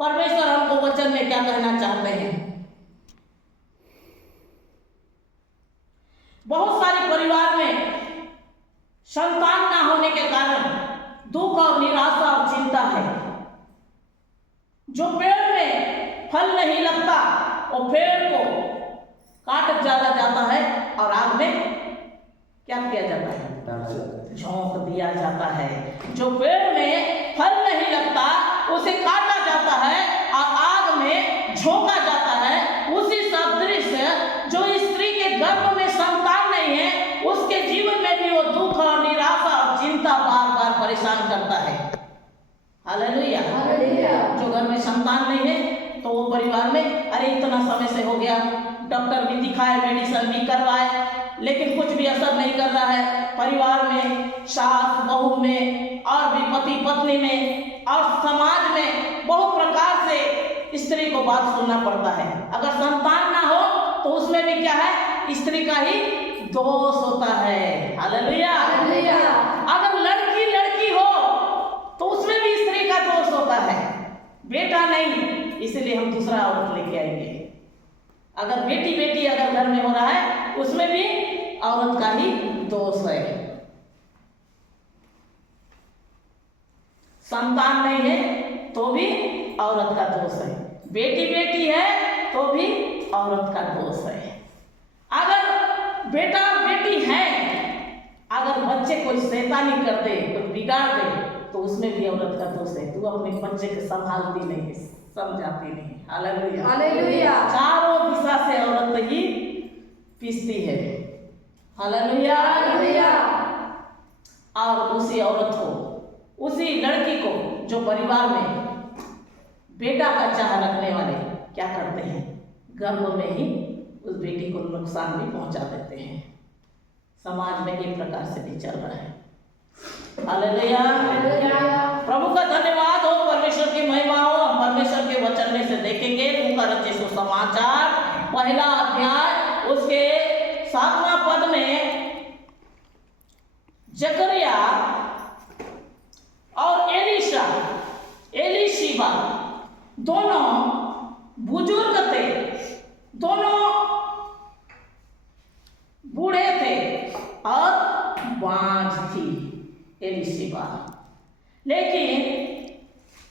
परमेश्वर हमको वचन में क्या कहना चाहते हैं। बहुत सारे परिवार में संतान ना होने के कारण दुख और निराशा और चिंता है। जो पेड़ में फल नहीं लगता वो पेड़ को काट डाला जाता है और आग में क्या किया जाता है, झोंक दिया जाता है। जो पेड़ में फल नहीं लगता उसे काटा जाता है और आग में झोंका जाता है। उसी सदृश जो स्त्री के गर्भ में संतान नहीं है उसके जीवन में भी वो दुख और निराशा और चिंता बार बार परेशान करता है। हालेलुया। जो घर में संतान नहीं है तो वो परिवार में अरे इतना समय से हो गया, डॉक्टर भी दिखाए, मेडिसिन भी करवाए, लेकिन कुछ भी असर नहीं कर रहा है। परिवार में, सास बहू में और भी पति पत्नी में और समाज में बहुत प्रकार से स्त्री को बात सुनना पड़ता है। अगर संतान ना हो तो उसमें भी क्या है, स्त्री का ही दोष होता है। हालेलुया। अगर लड़की हो तो उसमें भी स्त्री का दोष होता है। बेटा नहीं, इसलिए हम दूसरा औरत लेके आएंगे। अगर बेटी अगर घर में हो रहा है उसमें भी औरत का ही दोष है। संतान नहीं है तो भी औरत का दोष है। बेटी है तो भी औरत का दोष है। अगर बेटा बेटी है, अगर बच्चे कोई शैतानी कर दे, कोई बिगाड़ दे तो उसमें भी औरत का दोष है। तू अपने बच्चे को संभालती नहीं, समझाती नहीं। हालेलुया। चारों दिशा से औरत ही पीसती है। हालेलुया। और उसी औरत को, उसी लड़की को जो परिवार में बेटा का चाह रखने वाले क्या करते हैं, गर्भ में ही उस बेटी को नुकसान भी पहुंचा देते हैं। समाज में एक प्रकार से भी चल रहा है। हालेलुया। प्रभु का धन्यवाद हो, परमेश्वर की महिमा हो। हम परमेश्वर के वचन में से देखेंगे लूका रचित सुसमाचार पहला अध्याय उसके 7वां पद में जकरिया और एलीशिबा दोनों बुजुर्ग थे, दोनों बूढ़े थे और बांझ थी एलीशिबा। लेकिन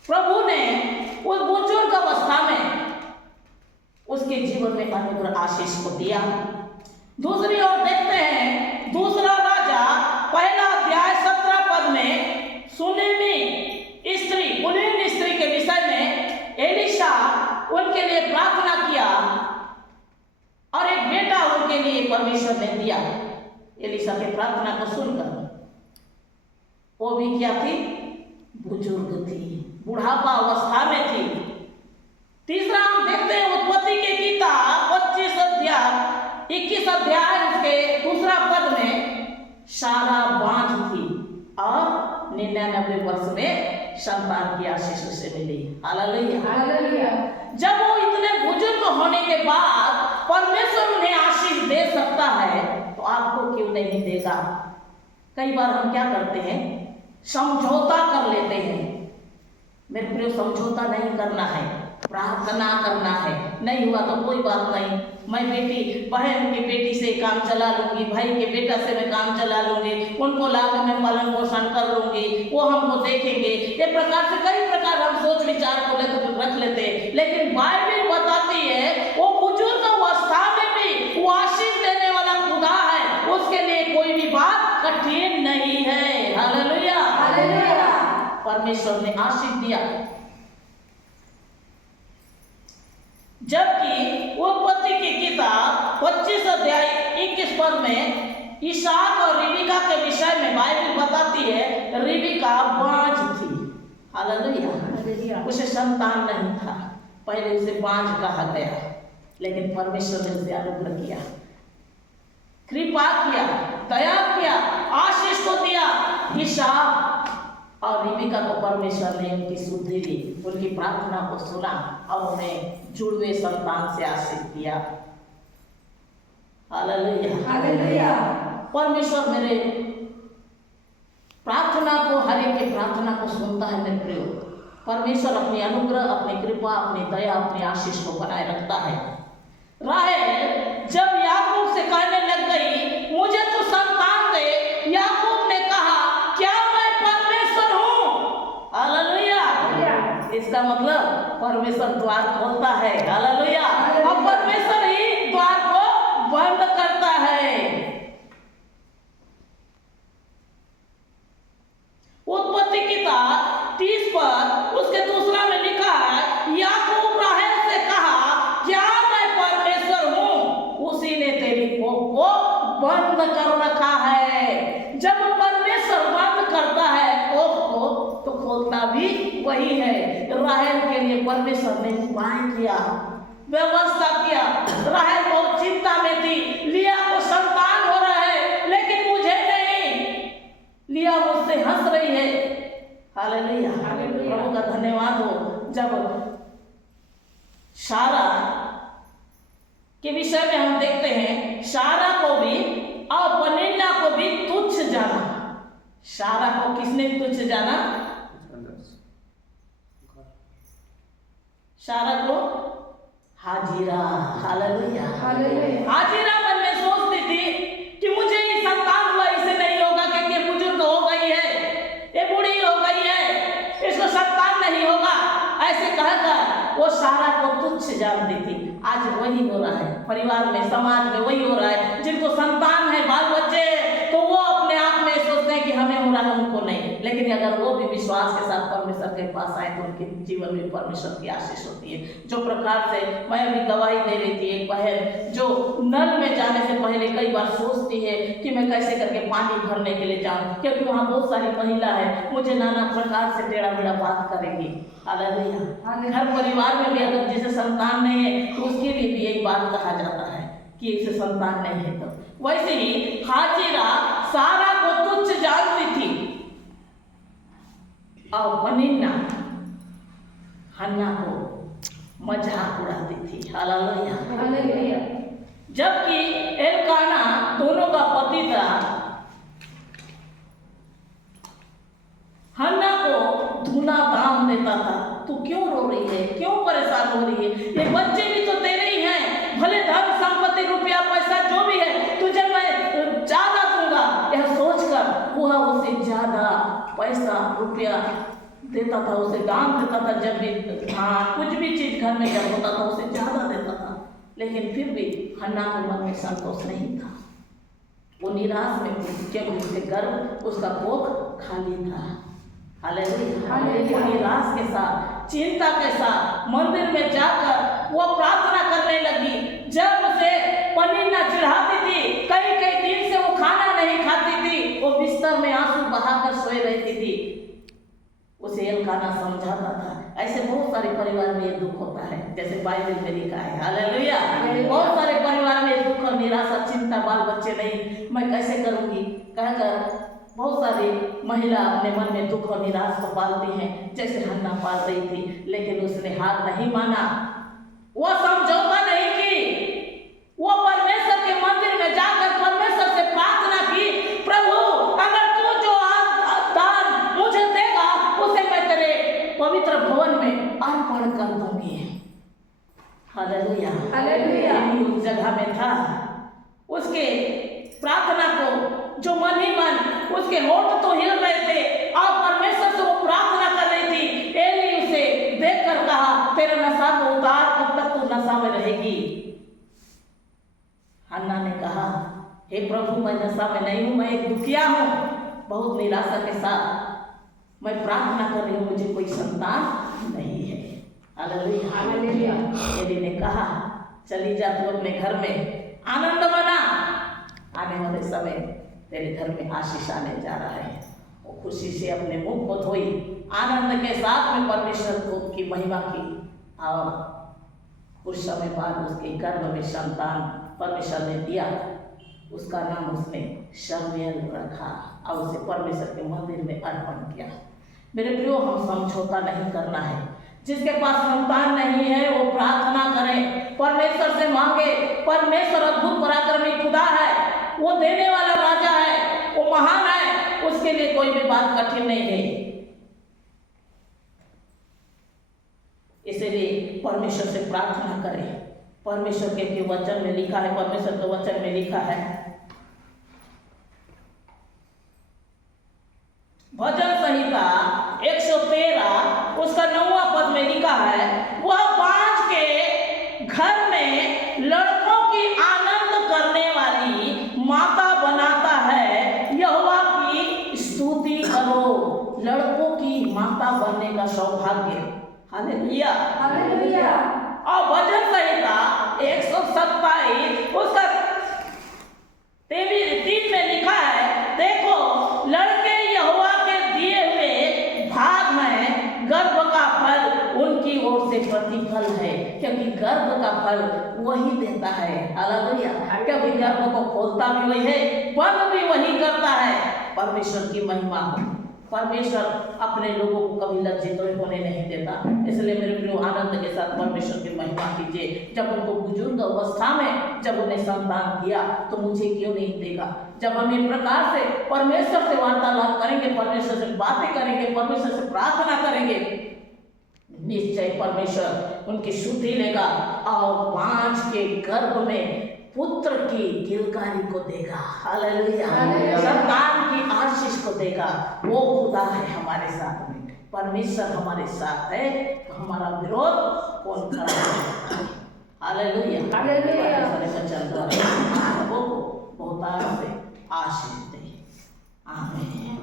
प्रभु ने उस बुजुर्ग अवस्था में उसके जीवन में अनुग्रह आशीष को दिया। दूसरी ओर देखते हैं दूसरा राजा पहला अध्याय 17 पद में सुनेमी स्त्री, कुलीन स्त्री के विषय में एलीशा उनके लिए प्रार्थना किया और एक बेटा उनके लिए परमेश्वर ने दिया। एलीशा के प्रार्थना को सुनकर वो भी क्या थी, बुजुर्ग थी, बुढ़ापा अवस्था में थी। तीसरा हम देखते हैं उत्पत्ति के किताब 25 अध्याय 21 अध्याय उसके दूसरा पद में सारा बांझ थी और 99 वर्ष में संतान की आशीष उसे मिली। हालेलुया। जब वो इतने बुजुर्ग होने के बाद परमेश्वर उन्हें आशीष दे सकता है तो आपको क्यों नहीं देगा। कई बार हम क्या करते हैं, समझौता कर लेते हैं। मेरे प्रिय, समझौता नहीं करना है, प्रार्थना करना है। नहीं हुआ तो कोई बात नहीं, मैं बहन की बेटी से काम चला लूंगी, भाई के बेटा से मैं काम चला लूंगी, उनको लाकर मैं पालन पोषण कर लूंगी, वो हमको देखेंगे। ये प्रकार से कई प्रकार हम सोच विचार को लेकर रख लेते हैं। लेकिन बाइबल बताती है वो बुजुर्ग अवस्था में भी वो आशीष देने वाला खुदा है, उसके लिए कोई भी बात कठिन नहीं है। हालेलुया। परमेश्वर ने आशीष दिया। जबकि उत्पत्ति की किताब 25 अध्याय 21 पद में इसहाक और रिबका के विषय में बाइबल बताती है रिबका बांझ थी। हालेलुया। उसे संतान नहीं था, पहले उसे बांझ कहा गया, लेकिन परमेश्वर ने उसे अनुग्रह किया, कृपा किया, दया किया, आशीष को दिया। इसहाक और रिबका को परमेश्वर ने उनकी सुधि दी, उनकी प्रार्थना को सुना और उन्हें जुड़वे संतान से आशीष दिया। हालेलुया। परमेश्वर मेरे प्रार्थना को, हर एक की प्रार्थना को सुनता है मेरे प्रियो। परमेश्वर अपनी अनुग्रह, अपनी कृपा, अपनी दया, अपनी आशीष को बनाए रखता है। राहेल जब याकूब से कहने लग गई मुझे तो संतान दे, याकूब ने कहा क्या मैं परमेश्वर हूँ? हालेलुया। इसका मतलब परमेश्वर द्वार खोलता है। हालेलुया। और परमेश्वर ही द्वार को बंद करता है। उत्पत्ति किताब 30 पर उसके दूसरा में लिखा है याकूब राहेल से कहा क्या मैं परमेश्वर हूँ? उसी ने तेरी कोख को बंद कर रखा है। जब परमेश्वर बंद करता है कोख को तो खोलता भी वही है। राहेल के लिए परमेश्वर ने उपाय किया, व्यवस्था किया। राहेल बहुत चिंता में थी, लिया को संतान हो रहा है लेकिन मुझे नहीं, लिया मुझसे हंस रही है। हालेलुया। प्रभु का धन्यवाद हो। जब सारा के विषय में हम देखते हैं, सारा को भी और पनीना को भी तुच्छ जाना। सारा को किसने तुच्छ जाना? सारा को हाजिरा। हालेलुया। हाजिरा मन में सोचती थी कि मुझे ये संतान हुआ, इसे नहीं होगा क्योंकि ये बुजुर्ग हो गई है, ये बूढ़ी हो गई है, इसको संतान नहीं होगा। ऐसे कहकर वो सारा को तुच्छ जानती थी। आज वही हो रहा है परिवार में, समाज में वही हो रहा है। जिनको संतान है, बाल बच्चे, तो वो अपने आप में सोचते हैं कि हमें हो रहा है, उनको नहीं। लेकिन अगर वो भी विश्वास के साथ परमेश्वर के पास आए तो उनके जीवन में परमेश्वर की आशीष होती है। जो प्रकार से मैं अभी गवाही दे रही थी, एक बहन जो नल में जाने से पहले कई बार सोचती है कि मैं कैसे करके पानी भरने के लिए जाऊं, क्योंकि वहाँ बहुत सारी महिला है, मुझे नाना प्रकार से टेढ़ा मेढ़ा बात करेंगी। हालेलुया। हर परिवार में भी अगर जिसे संतान नहीं है तो उसके लिए भी यही बात कहा जाता है कि इसे संतान नहीं है। तो वैसे ही हाजिरा सारा को तुच्छ जानती थी और पनीना हन्ना को मजाक उड़ाती थी। हालेलुया। जबकि एलकाना दोनों का पति था, हन्ना को धूना दाम देता था। तू क्यों रो रही है, क्यों परेशान हो रही है? ये बच्चे भी तो तेरे ही हैं, भले धन संपत्ति रुपया पैसा जो भी है तुझे मैं ज्यादा दूंगा। यह सोचकर वह उसे ज्यादा पैसा रुपया देता था, उसे दाम देता था। जब भी धान कुछ भी चीज घर में जब होता था उसे ज्यादा देता था। लेकिन फिर भी हन्ना के मन में संतोष नहीं था। वो निराश में थी क्योंकि उसके गर्भ, उसका कोख खाली था। हालेलुया। निराश के साथ, चिंता के साथ मंदिर में जाकर वो प्रार्थना करने लगी। जब उसे पनीना चिढ़ाती थी, कई कई दिन से वो खाना नहीं खाती थी, वो बिस्तर में आंसू बहाकर सोए रहती थी। उसे एलकाना समझाता था। ऐसे बहुत सारे परिवार में ये दुख होता है, जैसे बाइबल में लिखा है। हालेलुया। बहुत सारे परिवार में दुख और निराशा, चिंता, बाल बच्चे नहीं, मैं कैसे करूंगी कहकर बहुत सारी महिला अपने मन में दुख और निराश को पालती हैं, जैसे हन्ना पाल रही थी। लेकिन उसने हार नहीं माना, वो समझौता नहीं की। वो परमेश्वर के मंदिर में जाकर परमेश्वर से प्रार्थना की, प्रभु अगर तू जो दान मुझे देगा उसे मैं तेरे पवित्र भवन में अर्पण कर दूंगी। हालेलुया। उस जगह में था, उसके प्रार्थना को जो मन ही मन, उसके होठ तो हिल रहे थे और परमेश्वर से वो प्रार्थना कर रही थी। एली उसे देखकर कहा तेरे नशा को उतार, कब तक तू नशा में रहेगी? हन्ना ने कहा हे प्रभु मैं नशा में नहीं हूँ, मैं एक दुखिया हूँ, बहुत निराशा के साथ मैं प्रार्थना कर रही हूँ, मुझे कोई संतान नहीं है। हालेलुया। एली ने कहा चली जा तू अपने घर में, आनंद मना, आने वाले समय तेरे घर में आशीष आने जा रहा है। वो खुशी से अपने मुख को धोई, आनंद के साथ में परमेश्वर को की महिमा की और कुछ समय बाद उसके गर्भ में संतान परमेश्वर ने दिया। उसका नाम उसने शमूएल रखा और उसे परमेश्वर के मंदिर में अर्पण किया। मेरे प्रियो, हम समझौता नहीं करना है। जिसके पास संतान नहीं है वो प्रार्थना करे, परमेश्वर से मांगे। परमेश्वर अद्भुत पराक्रमी खुदा है, वो देने वाला राजा है, वो महान है, उसके लिए कोई भी बात कठिन नहीं है। इसलिए परमेश्वर से प्रार्थना करें। परमेश्वर के वचन में लिखा है, परमेश्वर के वचन में लिखा है, भजन संहिता 113 उसका 9वां पद में लिखा है, वह बाँझ के घर में लड़कों की आनंद करने वाली माता बनाता है, यहोवा की स्तुति करो। लड़कों की माता बनने का सौभाग्य, हालेलुया हालेलुया। और भजन संहिता 127 उसका 3 में लिखा है, देखो लड़के यहोवा के दिए हुए भाग में गर्भ का फल उनकी ओर से प्रतिफल है, क्योंकि गर्भ का फल वही देता है। हालेलुया। क्योंकि गर्भ को खोलता भी वही है, बंद भी वही करता है। परमेश्वर की महिमा हो। परमेश्वर अपने लोगों को कभी लज्जित होने नहीं देता। इसलिए मेरे प्रियो, आनंद के साथ परमेश्वर की महिमा कीजिए। जब उनको बुजुर्ग अवस्था में जब उन्हें संतान दिया तो मुझे क्यों नहीं देगा। जब हम इस प्रकार से परमेश्वर से वार्तालाप करेंगे, परमेश्वर से बातें करेंगे, परमेश्वर से प्रार्थना करेंगे, निश्चय परमेश्वर उनकी शुद्धि लेगा और बाँझ के गर्भ में पुत्र की गिलकारी को देगा। हालेलुया। संतान की आशीष को देगा। वो खुदा है हमारे साथ में, परमेश्वर हमारे साथ है, तो हमारा विरोध कौन कर सकता है। Hallelujah hallelujah. वचन द्वारा सबों को बहुत से आशीष दे। आमीन।